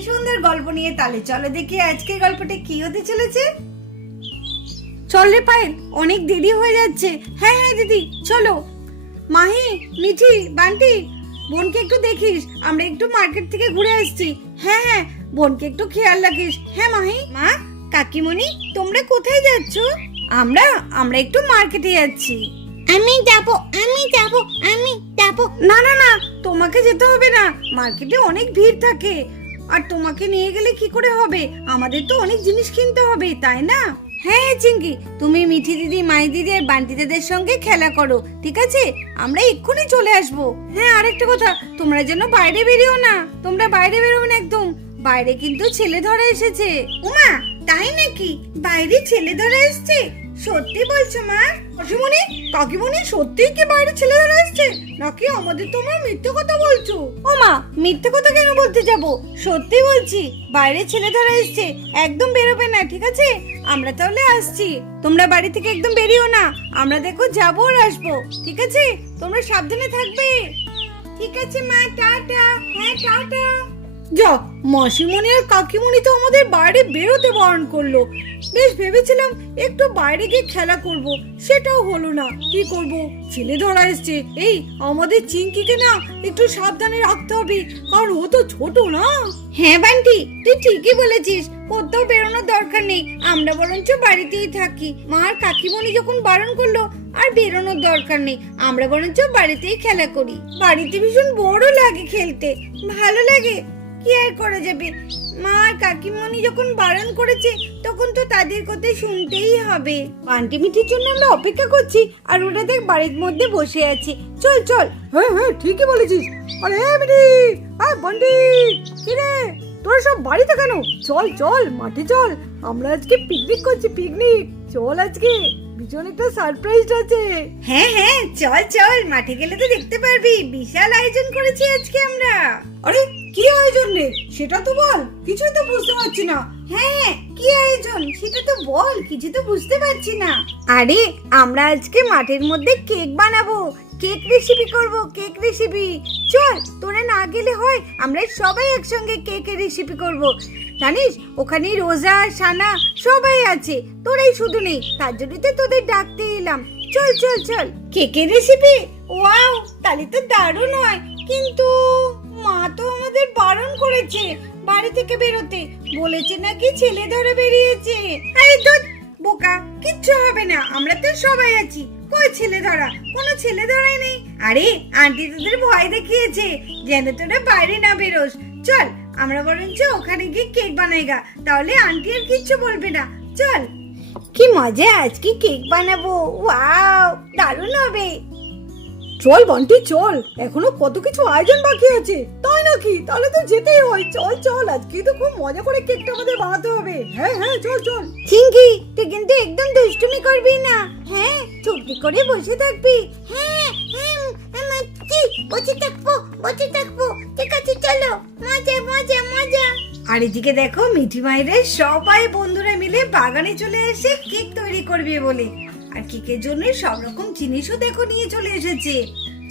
সেই সুন্দর গল্প নিয়ে। তাহলে চলো দেখি আজকের গল্পটা কি হতে চলেছে। চল রে পায়েল, অনেক দেরি হয়ে যাচ্ছে। হ্যাঁ হ্যাঁ দিদি চলো। মাহি, মিঠি, বান্টি, বোনকে একটু দেখিস, আমরা একটু মার্কেট থেকে ঘুরে আসছি। হ্যাঁ হ্যাঁ, বোনকে একটু খেয়াল রাখিস। হ্যাঁ মাহি। মা, কাকিমণি, তোমরা কোথায় যাচ্ছ? আমরা আমরা একটু মার্কেটে যাচ্ছি। আমি যাব। না না না, তোমাকে যেতে হবে না, মার্কেটে অনেক ভিড় থাকে। আর তোমাকে নিয়ে গেলে কি করে হবে, আমাদের তো অনেক জিনিস কিনতে হবে, তাই না? হ্যাঁ চিঙ্কি, তুমি মিঠি দিদি, মাই দিদি আর বান্টি দিদির সঙ্গে খেলা করো, ঠিক আছে? আমরা এক্ষুনি চলে আসবো। হ্যাঁ, আরেকটা কথা, তোমরা যেন বাইরে বেরিও না, তোমরা বাইরে বেরোবে না একদম। বাইরে কিন্তু ছেলে ধরা এসেছে। ওমা, তাই নাকি? বাইরে ছেলে ধরা এসেছে? সত্যি বলছো মা? কাকিমণি, কাকিমণি, সত্যি কি বাইরে ছেলে ধরা এসেছে নাকি আমাদের তোমরা মিথ্যে কথা বলছো? ও মা, মিথ্যে কথা কেন বলতে যাব? সত্যি বলছি, বাইরে ছেলে ধরা এসেছে, একদম বেরোবে না, ঠিক আছে? আমরা তাহলে আসছি, তোমরা বাড়ি থেকে একদম বেরিও না, আমরা দেখো যাবো আর আসবো, ঠিক আছে? তোমরা সাবধানে থাকবে। ঠিক আছে মা, টাটা। হ্যাঁ টাটা। যা, মাসিমণি আর কাকিমণি তো আমাদের বাইরে বেরোতে বারণ করলো। বেশ ভেবেছিলাম একটু বাইরে গিয়ে খেলা করব, সেটাও হলো না। কি করব, ছেলে ধরা এসছে। এই আমাদের চিঙ্কিকে না একটু সাবধানে রাখতে হবে, কারণ ও তো ছোট না। হ্যাঁ বান্টি, তুই ঠিকই বলেছিস, কোথাও বেরোনোর দরকার নেই, আমরা বরঞ্চ বাড়িতেই থাকি। মা আর কাকিমণি যখন বারণ করলো, আর বেরোনোর দরকার নেই, আমরা বরঞ্চ বাড়িতেই খেলা করি। বাড়িতে ভীষণ বড় লাগে খেলতে, ভালো লাগে, কি আর করা যাবে। মা আর কাকিমণি যখন বারণ করেছে, তখন তো তাদের কথা শুনতেই হবে। বান্টি মিঠির জন্য আমরা অপেক্ষা করছি, আর ওরা দেখ বাড়ির মধ্যে বসে আছে। চল চল। হ্যাঁ হ্যাঁ, ঠিকই বলেছিস। আরে মিঠি, আয় বান্টি, কি রে তোরা সব বাড়িতে কেন? চল চল, মাঠে চল, আমরা আজকে পিকনিক করছি, পিকনিক। চল, আজকে ভীষণ একটা সারপ্রাইজ আছে। হ্যাঁ হ্যাঁ, চল চল, মাঠে গেলে তো দেখতে পারবি, বিশাল আয়োজন করেছি আজকে আমরা। আরে কি আয়োজন রে, সেটা তো বল, কিছুই তো বুঝতে পারছি না। হ্যাঁ, কি আয়োজন সেটা তো বল, কিছু তো বুঝতে পারছি না। আরে আমরা আজকে মাঠের মধ্যে কেক বানাবো, কেক রেসিপি করব, কেক রেসিপি। চল, তোরা না গেলে হয়, আমরা সবাই একসঙ্গে কেকের রেসিপি করব। জানিস, ওখানে রোজা, সানা সবাই আছে, তোরাই শুধু নেই, তার জন্য তো তোদের ডাকতে এলাম। চল চল চল। কেকের রেসিপি? ওয়াও, তাহলে তো দারুণ হয়, কিন্তু মা তো আমাদের বারণ করেছে বাড়ি থেকে বেরোতে, বলেছে নাকি ছেলে ধরে বেরিয়েছে। আরে ধুৎ, বোকা, কিচ্ছু হবে না, আমরা তো সবাই আছি। কই ছেলে ধরা? কোনো ছেলে ধরাই নেই। আরে আন্টি তোদের ভয় দেখিয়েছে যেন তোরা বাইরে না বেরোস। চল, আমরা বরঞ্চ ওখানে গিয়ে কেক বানাইগা, তাহলে আন্টি আর কিচ্ছু বলবে না। চল। কি মজা, আজকে কেক বানাবো, ওয়াও, দারুণ হবে। চল বান্টি চল, এখনো কত কিছু আয়োজন বাকি আছে। তাই নাকি? তাহলে তো যেতেই হয়। চল চল, আজকে তো খুব মজা করে কেকটা আমাদের বানাতে হবে। হ্যাঁ হ্যাঁ, চল চল। চিঙ্কি, তুই কিন্তু একদম দুষ্টুমি করবি না। হ্যাঁ, চুপটি করে বসে থাকবি। হ্যাঁ হ্যাঁ, বসে থাকবো। ঠিক আছে, চলো, মজা মজা মজা। আর এদিকে দেখো, মিঠি মায়েরা সবাই বন্ধুরা মিলে বাগানে চলে এসে কেক তৈরি করবে বলে, আর কেকের জন্য সব রকম জিনিসও দেখো নিয়ে চলে এসেছে।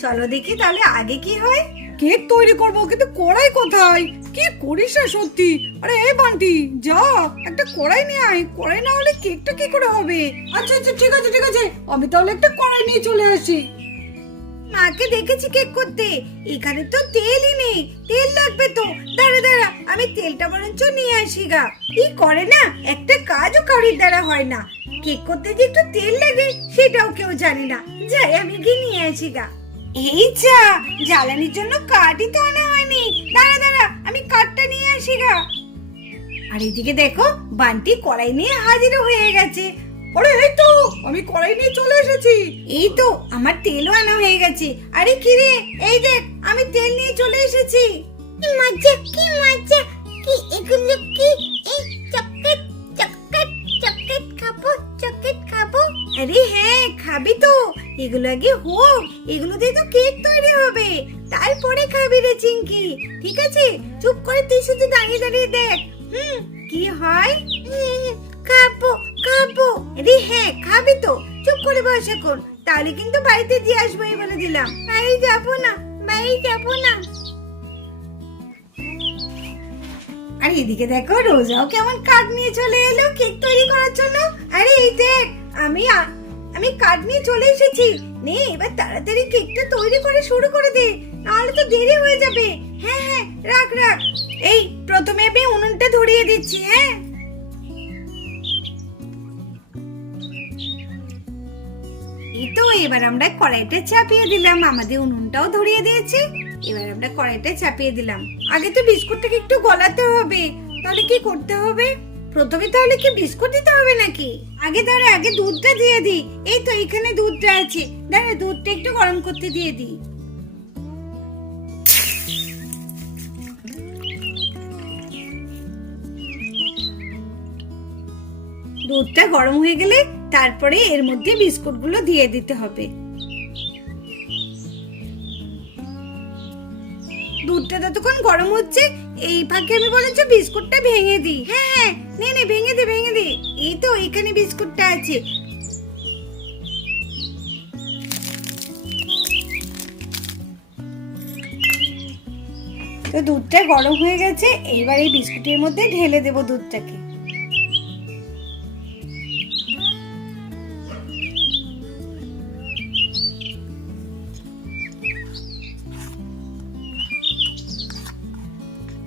চলো দেখি তাহলে আগে কি হয়। কেক তৈরি করবো, কিন্তু কড়াই কোথায়? কি করিস না সত্যি। আরে এই বান্টি, যা একটা কড়াই নিয়ে আয়, কড়াই না হলে কেকটা কি করে হবে? আচ্ছা আচ্ছা, ঠিক আছে ঠিক আছে, আমি তাহলে একটা কড়াই নিয়ে চলে আসি। মাকে দেখেছি কেক করতে, এখানে তো তেলই নেই, তেল লাগবে তো। দাঁড়া দাঁড়া, আমি তেলটা বরঞ্চ নিয়ে আসি গা। কি করে না, একটা কাজও কারোর দ্বারা হয় না, কেক করতে যে একটু তেল লাগে সেটাও কেউ জানে না। যাই, আমি গিয়ে নিয়ে আসি গা। এই যা, জ্বালানির জন্য কাঠই তো আনা হয়নি। দাঁড়া দাঁড়া, আমি কাঠটা নিয়ে আসি গা। আর এদিকে দেখো, বান্টি কড়াই নিয়ে হাজির হয়ে গেছে। আরে এই তো, আমি কড়াই নিয়ে চলে এসেছি। এই তো, আমার তেলও আনা হয়ে গেছে। আরে কি রে, এই দেখ, আমি তেল নিয়ে চলে এসেছি। কি মজা, কি মজা, কি এগুলো কি? এই চকলেট চকলেট চকলেট খাবো, চকলেট খাবো। আরে হ্যাঁ, খাবি তো, এগুলো আগে হোক, এগুলো দিয়ে তো কেক তৈরি হবে, তারপরে খাবি রে চিঙ্কি। ঠিক আছে, চুপ করে তুই শুধু দাঁড়িয়ে দাঁড়িয়ে দেখ। কি হয়? খাবো খাবো। আরে হ্যাঁ, খাবি তো, চুপ করে বস এখন, তাহলে কিন্তু বাড়িতে দিয়ে আসবো বলে দিলাম। বাড়ি যাবো না, বাড়ি যাবো না। আর এদিকে দেখো রোজাও কেমন কাঠ নিয়ে চলে এলো কেক তৈরি করার জন্য। আরে এই দেখ, আমি কাঠ নিয়ে চলে এসেছি। নে এবার তাড়াতাড়ি কেকটা তৈরি করে শুরু করে দে, নাহলে তো দেরি হয়ে যাবে। হ্যাঁ হ্যাঁ, রাখ রাখ। এই প্রথমে আমি উনুনটা ধরিয়ে দিচ্ছি। হ্যাঁ, এই তো এবার আমরা কড়াইটা চাপিয়ে দিলাম, আমাদের উনুনটাও ধরিয়ে দিয়েছি। এবার আমরা কড়াইটা চাপিয়ে দিলাম। আগে তো বিস্কুটটাকে একটু গলাতে হবে, তাহলে কি করতে হবে? প্রথমে তাহলে কি বিস্কুট দিতে হবে নাকি? আগে দাঁড়া, আগে দুধটা দিয়ে দিই। এই তো এখানে দুধটা আছে, দাঁড়া দুধটা একটু গরম করতে দিয়ে দিই। দুধটা গরম হয়ে গেলে তারপরে এর মধ্যে বিস্কুটগুলো দিয়ে দিতে হবে। দুধটা ততক্ষণ গরম হচ্ছে, এই ফাঁকে আমি বলেছি বিস্কুটটা ভেঙে দিই। হ্যাঁ হ্যাঁ, নে নে ভেঙে দে ভেঙে দে। এই তো এখানে বিস্কুটটা আছে। তো দুধটা গরম হয়ে গেছে, এইবার এই বিস্কুটের মধ্যে ঢেলে দেব দুধটাকে।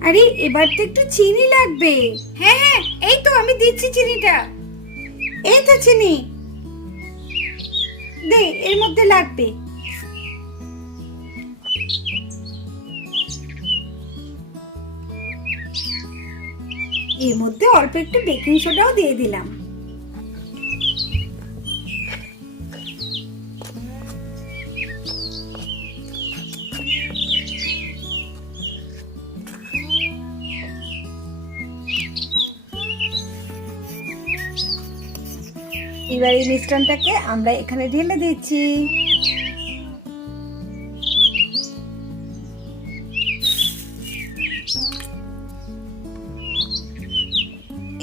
আরে এবার তো একটু চিনি লাগবে। হ্যাঁ হ্যাঁ, এই তো আমি দিচ্ছি চিনিটা। এই তো চিনি দে, এর মধ্যে লাগবে। এর মধ্যে অল্প একটু বেকিং সোডাও দিয়ে দিলাম। এবার এই মিশ্রণটাকে আমরা এখানে ঢেলে দিচ্ছি।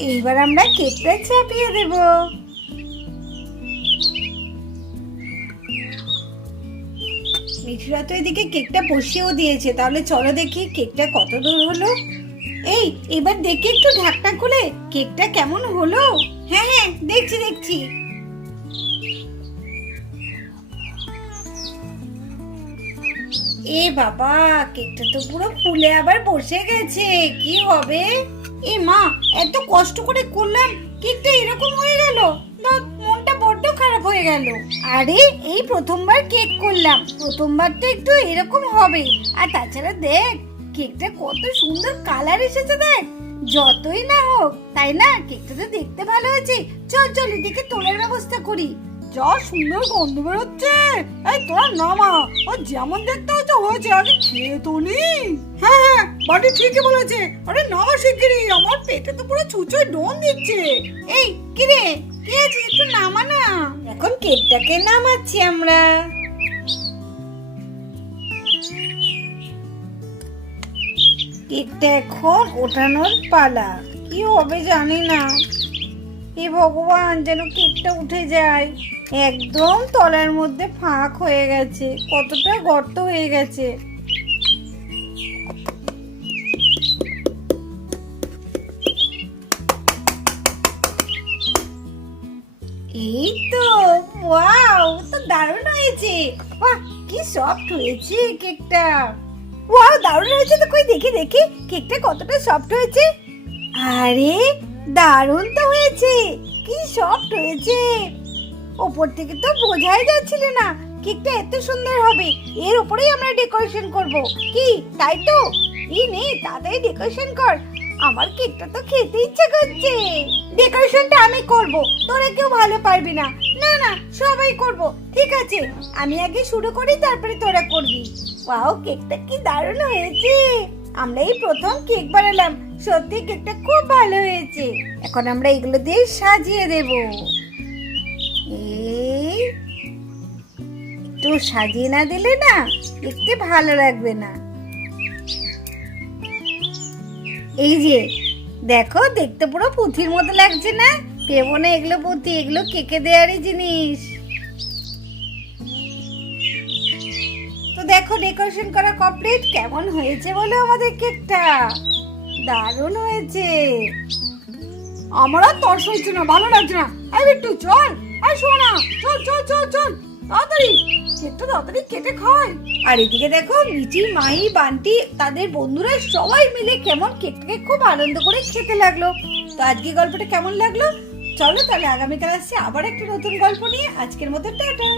এইবার আমরা কেকটা চাপিয়ে দেব। মিঠুরা তো এদিকে কেকটা বসিয়েও দিয়েছে, তাহলে চলো দেখি কেকটা কত দূর হলো। এই এবার দেখি একটু ঢাকনা খুলে কেকটা কেমন হলো। হ্যাঁ হ্যাঁ, দেখছি দেখছি। এ বাবা, কেকটা তো পুরো ফুলে আবার বসে গেছে, কি হবে? এ মা, এত কষ্ট করে করলাম, কেকটা এরকম হয়ে গেল। মনটা বড্ড খারাপ হয়ে গেল। আরে এই প্রথমবার কেক করলাম, প্রথমবার তো একটু এরকম হবে। আর তাছাড়া দেখ কেকটা কত সুন্দর কালার এসেছে, দেখ। যতই না হোক, তাই না, কেকটা তো দেখতে ভালো হয়েছে। চল চল এদিকে তোলার ব্যবস্থা করি। যা সুন্দর গন্ধ বেরোচ্ছে। এই তোরা নামা, ও যেমন দেখতে হচ্ছে হয়েছে, আগে খেয়ে তো নি। হ্যাঁ হ্যাঁ, বাড়ি ঠিকই বলেছে। আরে নামা শিগগিরই, আমার পেটে তো পুরো ছুঁচোয় ডন দিচ্ছে। এই কি রে, কি আছে, একটু নামা না। এখন কেকটাকে নামাচ্ছি আমরা। কেকটা এখন ওঠানোর পালা, কি হবে জানি না। হে ভগবান, যেন কেকটা উঠে যায়। একদম তলার মধ্যে ফাঁক হয়ে গেছে, কতটা গর্ত হয়ে গেছে। এই তো, ওয়াও, তো দারুণ হয়েছে। বাহ, কি সফট হয়েছে কেকটা। ওয়াও, দারুণ হয়েছে তো। কই দেখি দেখি কেকটা কতটা সফট হয়েছে। আরে দারুণ তো হয়েছে, কি সফট হয়েছে। ওপর থেকে তো বোঝাই যাচ্ছিল না কেকটা এত সুন্দর হবে। এর উপরেই আমরা ডেকোরেশন করব, কি তাই তো? এই নে তাড়াতাড়ি ডেকোরেশন কর, আমার কেকটা তো খেতে ইচ্ছে করছে। ডেকোরেশনটা আমি করব, তোরা কেউ ভালো পারবি না। না না, সবাই করব। ঠিক আছে, আমি আগে শুরু করি, তারপরে তোরা করবি। ওয়াও, কেকটা কি দারুণ হয়েছে। আমরা এই প্রথম কেক বানালাম, সত্যি কেকটা খুব ভালো হয়েছে। এখন আমরা এগুলো দিয়ে সাজিয়ে দেব। একটু সাজিয়ে না দিলে না দেখতে ভালো লাগবে না। এই যে দেখো, দেখতে পুরো পুঁথির মতো লাগছে না? ভেবো না এগুলো পুঁথি, এগুলো কেকে দেওয়ারই জিনিস। তো দেখো ডেকোরেশন করা কমপ্লিট। কেমন হয়েছে বলো আমাদের কেকটা? দারুণ হয়েছে। আমার আর তর্স হচ্ছে না, ভালো লাগছে না। এই বিট্টু চল, এই শোনা, চল চল চল চল তাড়াতাড়ি কেকটা তাড়াতাড়ি কেটে খায়। আর এদিকে দেখো মিঠি, মাই, বান্টি তাদের বন্ধুরা সবাই মিলে কেমন কেকটাকে খুব আনন্দ করে খেতে লাগলো। তো আজকে গল্পটা কেমন লাগলো? চলো তাহলে আগামীকাল আসছি আবার একটা নতুন গল্প নিয়ে। আজকের মতো টাটা।